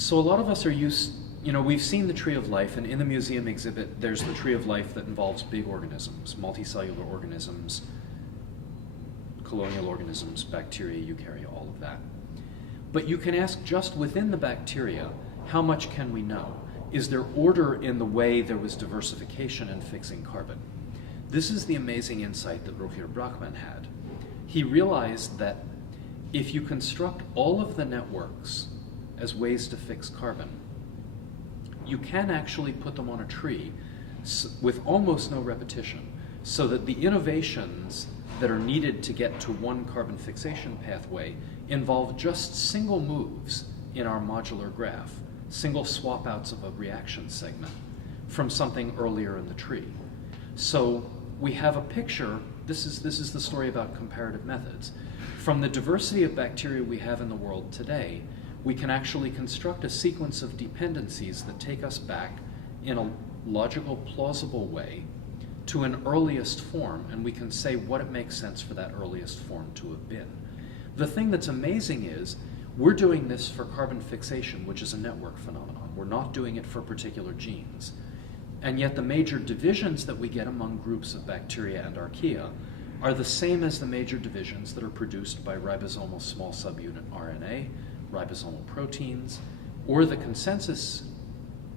So a lot of us are used, we've seen the tree of life, and in the museum exhibit, there's the tree of life that involves big organisms, multicellular organisms, colonial organisms, bacteria, eukarya, all of that. But you can ask, just within the bacteria, how much can we know? Is there order in the way there was diversification in fixing carbon? This is the amazing insight that Rogier Bachmann had. He realized that if you construct all of the networks as ways to fix carbon, you can actually put them on a tree with almost no repetition, so that the innovations that are needed to get to one carbon fixation pathway involve just single moves in our modular graph, single swap outs of a reaction segment from something earlier in the tree. So we have a picture, this is the story about comparative methods. From the diversity of bacteria we have in the world today, we can actually construct a sequence of dependencies that take us back in a logical, plausible way to an earliest form, and we can say what it makes sense for that earliest form to have been. The thing that's amazing is we're doing this for carbon fixation, which is a network phenomenon. We're not doing it for particular genes. And yet the major divisions that we get among groups of bacteria and archaea are the same as the major divisions that are produced by ribosomal small subunit RNA, ribosomal proteins, or the consensus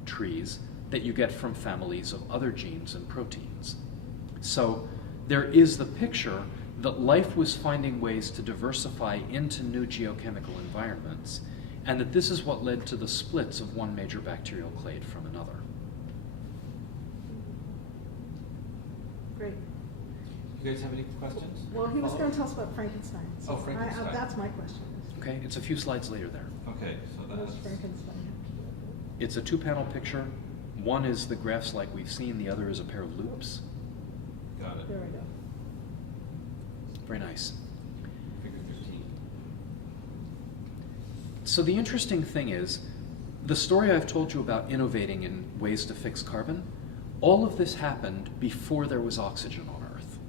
trees that you get from families of other genes and proteins. So there is the picture that life was finding ways to diversify into new geochemical environments, and that this is what led to the splits of one major bacterial clade from another. Great. You guys have any questions? Well, he was going to tell us about Frankenstein. So Oh, Frankenstein. that's my question. Okay, it's a few slides later there. Okay, so What that's is Frankenstein? It's a two-panel picture. One is the graphs like we've seen, the other is a pair of loops. got it. There we go. Very nice. Figure 15. So the interesting thing is, the story I've told you about innovating in ways to fix carbon, all of this happened before there was oxygen on Earth.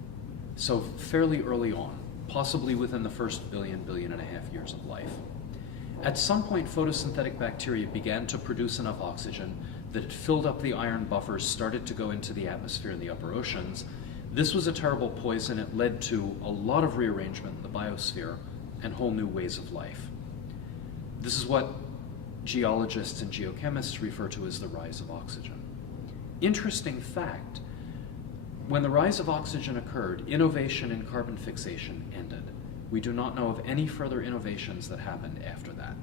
So fairly early on, possibly within the first billion and a half years of life. At some point, photosynthetic bacteria began to produce enough oxygen that it filled up the iron buffers, started to go into the atmosphere in the upper oceans. This was a terrible poison. It led to a lot of rearrangement in the biosphere and whole new ways of life. This is what geologists and geochemists refer to as the rise of oxygen. Interesting fact, when the rise of oxygen occurred, innovation in carbon fixation ended. We do not know of any further innovations that happened after that.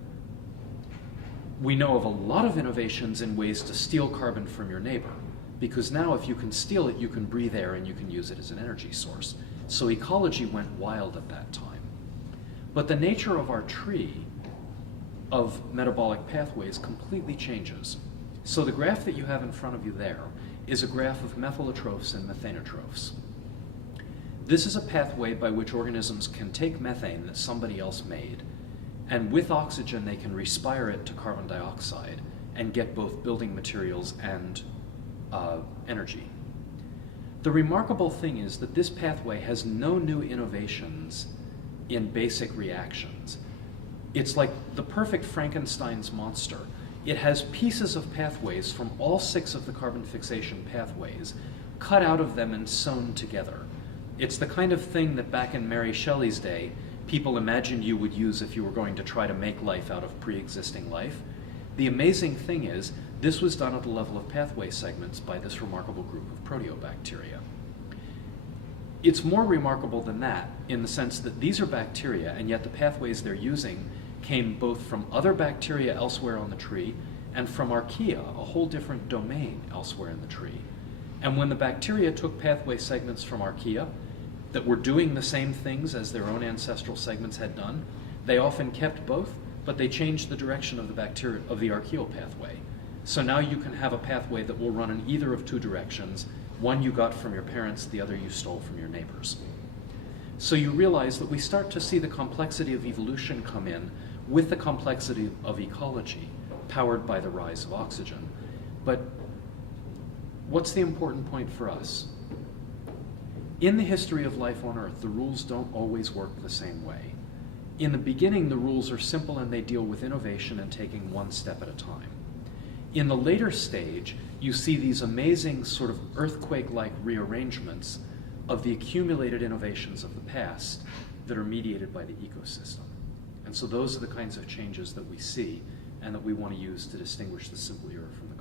We know of a lot of innovations in ways to steal carbon from your neighbor, because now if you can steal it, you can breathe air and you can use it as an energy source. So ecology went wild at that time. But the nature of our tree of metabolic pathways completely changes. So the graph that you have in front of you there is a graph of methylotrophs and methanotrophs. This is a pathway by which organisms can take methane that somebody else made, and with oxygen they can respire it to carbon dioxide and get both building materials and energy. The remarkable thing is that this pathway has no new innovations in basic reactions. It's like the perfect Frankenstein's monster. It has pieces of pathways from all 6 of the carbon fixation pathways cut out of them and sewn together. It's the kind of thing that back in Mary Shelley's day, people imagined you would use if you were going to try to make life out of pre-existing life. The amazing thing is, this was done at the level of pathway segments by this remarkable group of proteobacteria. It's more remarkable than that in the sense that these are bacteria, and yet the pathways they're using came both from other bacteria elsewhere on the tree and from archaea, a whole different domain elsewhere in the tree. And when the bacteria took pathway segments from archaea that were doing the same things as their own ancestral segments had done, they often kept both, but they changed the direction of the bacteria of the archaeal pathway. So now you can have a pathway that will run in either of 2 directions. One you got from your parents, the other you stole from your neighbors. So you realize that we start to see the complexity of evolution come in with the complexity of ecology, powered by the rise of oxygen. But what's the important point for us? In the history of life on Earth, the rules don't always work the same way. in the beginning, the rules are simple and they deal with innovation and taking one step at a time. In the later stage, you see these amazing sort of earthquake-like rearrangements of the accumulated innovations of the past that are mediated by the ecosystem. And so those are the kinds of changes that we see and that we want to use to distinguish the simple era from the